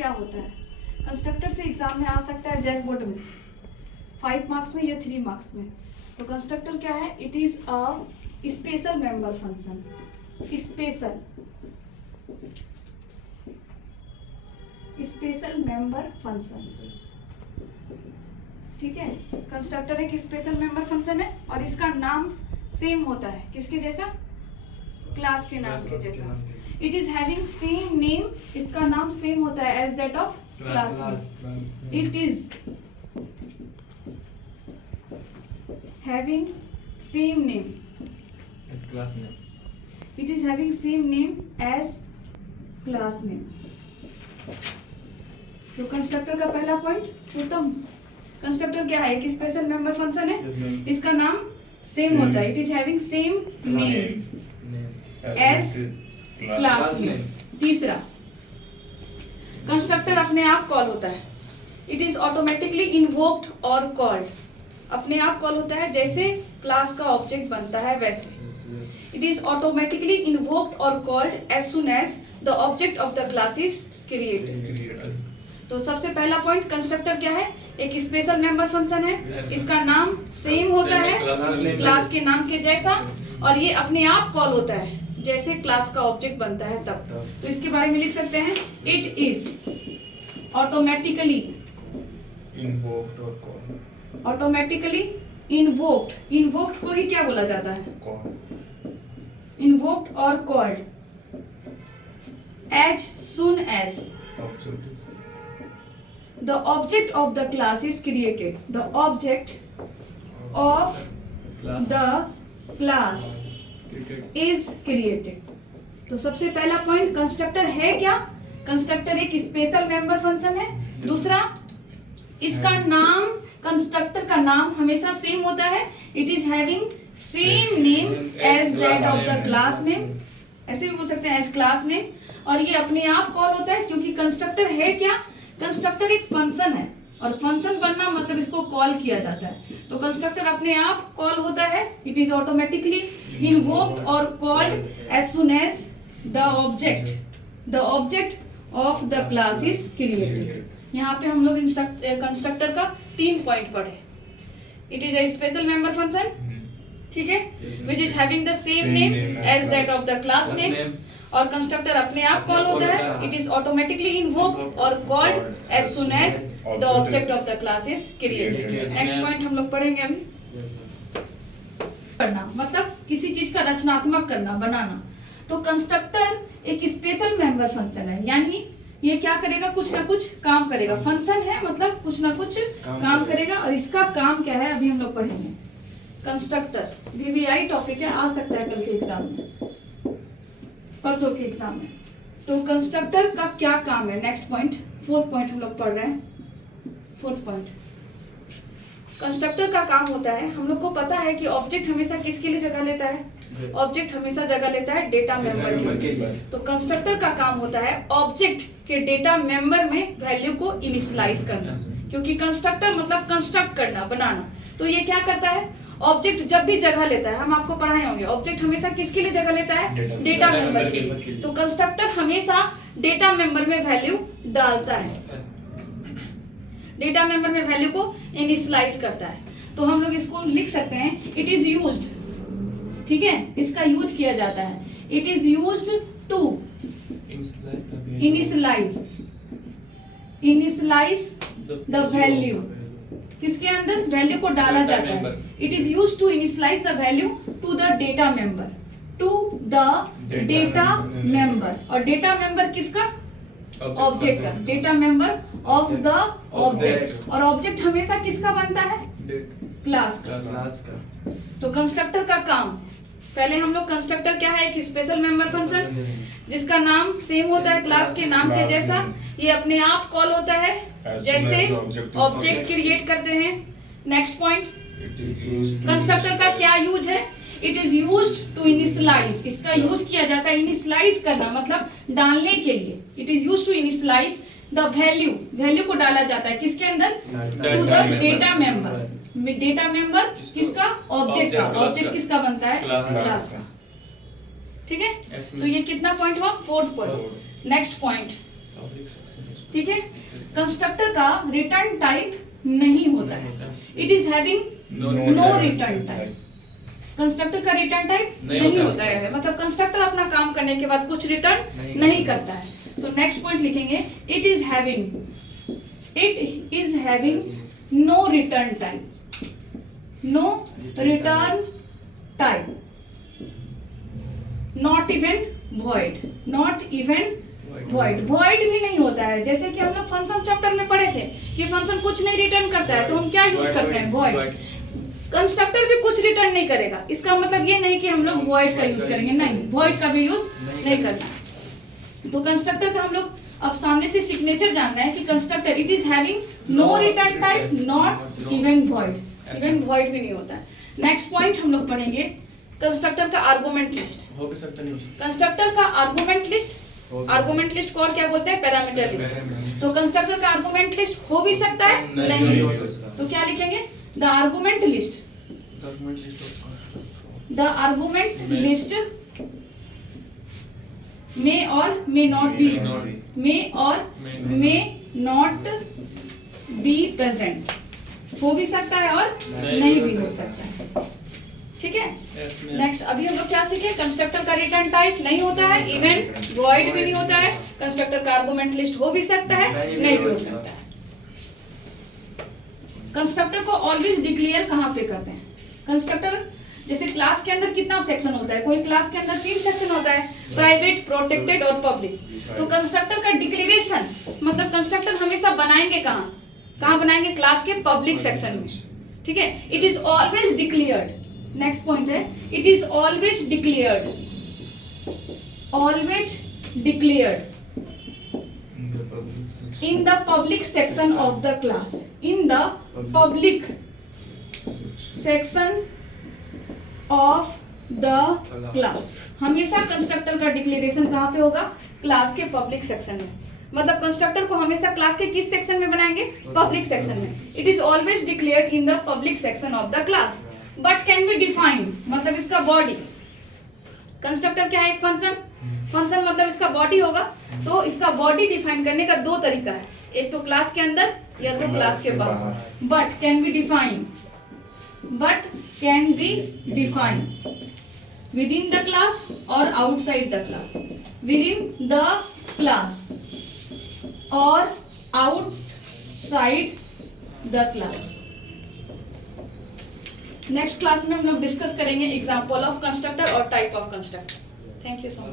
क्या होता है? कंस्ट्रक्टर से एग्जाम में आ सकता है जैक बोर्ड में 5 मार्क्स में या 3 मार्क्स में। तो कंस्ट्रक्टर क्या है? It is a special member function. Special member function, ठीक है। कंस्ट्रक्टर एक स्पेशल मेंबर फंक्शन है और इसका नाम सेम होता है किसके जैसा? क्लास के नाम के जैसा। It is having same name, इसका नाम सेम होता है as that of class. It is having same name as class name. It is having same name as class name. तो कंस्ट्रक्टर का पहला पॉइंट उत्तम। कंस्ट्रक्टर क्या है? एक स्पेशल मेंबर फंक्शन है, इसका नाम सेम होता है। It is having same name as class name. तीसरा, कंस्ट्रक्टर अपने आप कॉल होता है। इट इज ऑटोमेटिकली इन्वोक्ड और कॉल्ड। अपने आप कॉल होता है जैसे क्लास का ऑब्जेक्ट बनता है वैसे। It is automatically invoked or called as soon as the object of the class is created. तो सबसे पहला पॉइंट, कंस्ट्रक्टर क्या है? एक स्पेशल मेंबर फंक्शन है, इसका नाम सेम होता है क्लास के नाम के जैसा, और ये अपने आप कॉल होता है जैसे क्लास का ऑब्जेक्ट बनता है तब। तो इसके बारे में लिख सकते हैं, it is automatically invoked. Invoked को ही क्या बोला जाता है? Invoked or called as soon as the object of the class is created. The object of the class is created. तो सबसे पहला पॉइंट, कंस्ट्रक्टर है क्या? कंस्ट्रक्टर एक स्पेशल मेंबर फंक्शन है। दूसरा, इसका नाम, कंस्ट्रक्टर का नाम हमेशा सेम होता है। It is having same name as that of the class name, ऐसे भी बोल सकते हैं एज क्लास नेम। और ये अपने आप कॉल होता है क्योंकि कंस्ट्रक्टर है क्या? कंस्ट्रक्टर एक फंक्शन है और फंक्शन बनना मतलब इसको कॉल किया जाता है। तो कंस्ट्रक्टर अपने आप कॉल होता है। इट इज ऑटोमेटिकली इन्वोक्ड और called as soon as the object of the class is created. यहाँ पे हम लोग कंस्ट्रक्टर का 3 पॉइंट पढ़े। It is a special member function, ठीक है, which is having the same name as that of the class name, और constructor अपने आप कॉल होता है। इट इज ऑटोमेटिकली इन्वोक्ड और called as soon as the object of the class is created. Next point हम लोग पढ़ेंगे अभी। करना मतलब किसी चीज का रचनात्मक करना, बनाना। तो कंस्ट्रक्टर एक स्पेशल मेंबर फंक्शन है, यानी ये क्या करेगा? कुछ ना कुछ काम करेगा। फंक्शन है मतलब कुछ ना कुछ काम करेगा, और इसका काम क्या है अभी हम लोग पढ़ेंगे। कंस्ट्रक्टर VVI टॉपिक है, आ सकता है कल के एग्जाम में, परसों के एग्जाम में। तो कंस्ट्रक्टर का क्या काम है? नेक्स्ट पॉइंट, 4th पॉइंट हम लोग पढ़ रहे हैं। 4th पॉइंट, कंस्ट्रक्टर का काम होता है, हम लोग को पता है कि ऑब्जेक्ट हमेशा किसके लिए जगह लेता है? ऑब्जेक्ट हमेशा जगह लेता है डेटा मेंबर के लिए। तो कंस्ट्रक्टर का काम होता है ऑब्जेक्ट के डेटा मेंबर में वैल्यू को इनिशियलाइज करना, क्योंकि कंस्ट्रक्टर मतलब कंस्ट्रक्ट करना, बनाना। तो ये क्या करता है? ऑब्जेक्ट जब भी जगह लेता है, हम आपको पढ़ाए होंगे, ऑब्जेक्ट हमेशा किसके लिए जगह लेता है? डेटा मेंबर के लिए। तो कंस्ट्रक्टर हमेशा डेटा मेंबर में वैल्यू डालता है, डेटा मेंबर में वैल्यू को इनिशियलाइज करता है। तो हम लोग इसको लिख सकते हैं, इट इज यूज्ड, ठीक है, इसका यूज किया जाता है। It is used to initialize the value. किसके अंदर? वैल्यू को डाला जाता है। It is used to initialize the value to the data member, और डेटा मेंबर किसका? ऑब्जेक्ट का। Data member of the object, और ऑब्जेक्ट हमेशा किसका बनता है? क्लास का। तो कंस्ट्रक्टर का काम, पहले हम लोग, कंस्ट्रक्टर क्या है? एक स्पेशल मेंबर फंक्शन जिसका नाम सेम होता है क्लास के नाम के जैसा। ये अपने आप कॉल होता है जैसे ऑब्जेक्ट क्रिएट करते हैं। नेक्स्ट पॉइंट, कंस्ट्रक्टर का क्या यूज है? It is used to initialize, इसका यूज किया जाता है इनिशियलाइज करना, मतलब डालने के लिए। It is used to initialize the value, value को डाला जाता है किसके अंदर? To the data member. Data member किसका? ऑब्जेक्ट का। ऑब्जेक्ट किसका बनता है? क्लास का, ठीक है। तो ये कितना पॉइंट हुआ? 4th point. नेक्स्ट पॉइंट, ठीक है, कंस्ट्रक्टर का रिटर्न टाइप नहीं होता है, it is having no return type. Constructor का रिटर्न टाइप नहीं होता है, मतलब कंस्ट्रक्टर अपना काम करने के बाद कुछ रिटर्न नहीं करता है। तो नेक्स्ट पॉइंट लिखेंगे, it is having no return type, no return type, not even void, not even void, void भी नहीं होता है। जैसे कि हम लोग फंक्शन चैप्टर में पढ़े थे कि फंक्शन कुछ नहीं रिटर्न करता है, तो हम क्या यूज करते हैं, void। कंस्ट्रक्टर भी कुछ रिटर्न नहीं करेगा, इसका मतलब ये नहीं कि हम लोग void का यूज करेंगे, नहीं, void का भी यूज नहीं करना। तो कंस्ट्रक्टर का हम लोग अब सामने से सिग्नेचर जानना है कि constructor it is having no return type, not even void, even void भी नहीं होता है। नेक्स्ट पॉइंट हम लोग पढ़ेंगे कंस्ट्रक्टर का आर्गुमेंट लिस्ट। हो भी सकता नहीं हो सकता। कंस्ट्रक्टर का आर्गुमेंट लिस्ट, आर्गुमेंट लिस्ट को और क्या बोलते हैं, पैरामीटर लिस्ट। तो कंस्ट्रक्टर का आर्गुमेंट लिस्ट हो भी सकता है, नहीं हो सकता। तो क्या लिखेंगे, the argument list, the argument list may और मे नॉट बी, मे और मे नॉट बी प्रेजेंट, हो भी सकता है और नहीं भी हो सकता है, ठीक है। नेक्स्ट अभी हम लोग क्या सीखे, कंस्ट्रक्टर का रिटर्न टाइप नहीं होता है, इवन वॉइड भी नहीं होता है, कंस्ट्रक्टर का आर्गुमेंट लिस्ट हो भी सकता है, नहीं भी हो सकता है। कंस्ट्रक्टर को ऑलवेज डिक्लेयर कहाँ पे करते हैं, कंस्ट्रक्टर जैसे क्लास के अंदर कितना सेक्शन होता है, कोई क्लास के अंदर 3 सेक्शन होता है, प्राइवेट, प्रोटेक्टेड और पब्लिक। तो कंस्ट्रक्टर का डिक्लेरेशन मतलब कंस्ट्रक्टर हमेशा बनाएंगे कहाँ बनाएंगे, क्लास के पब्लिक सेक्शन में, ठीक है। It is always declared, next point है, it is always declared, always declared in the public section of the class, in the public section of the class। हमेशा कंस्ट्रक्टर का डिक्लेरेशन कहाँ पे होगा, क्लास के पब्लिक सेक्शन में। मतलब constructor को हमेशा क्लास के किस सेक्शन में बनाएंगे, पब्लिक सेक्शन में। It is always declared in the public section of the class, but can be defined, मतलब इसका बॉडी, कंस्ट्रक्टर क्या है, एक फंक्शन मतलब इसका बॉडी होगा। तो इसका बॉडी डिफाइन करने का 2 तरीका है, एक तो क्लास के अंदर या तो क्लास के बाहर। But can be defined, but can be defined within the class और outside the class, within the class और outside the class. Next class में हम लोग डिस्कस करेंगे एग्जाम्पल ऑफ कंस्ट्रक्टर और type of constructor. Thank you so much.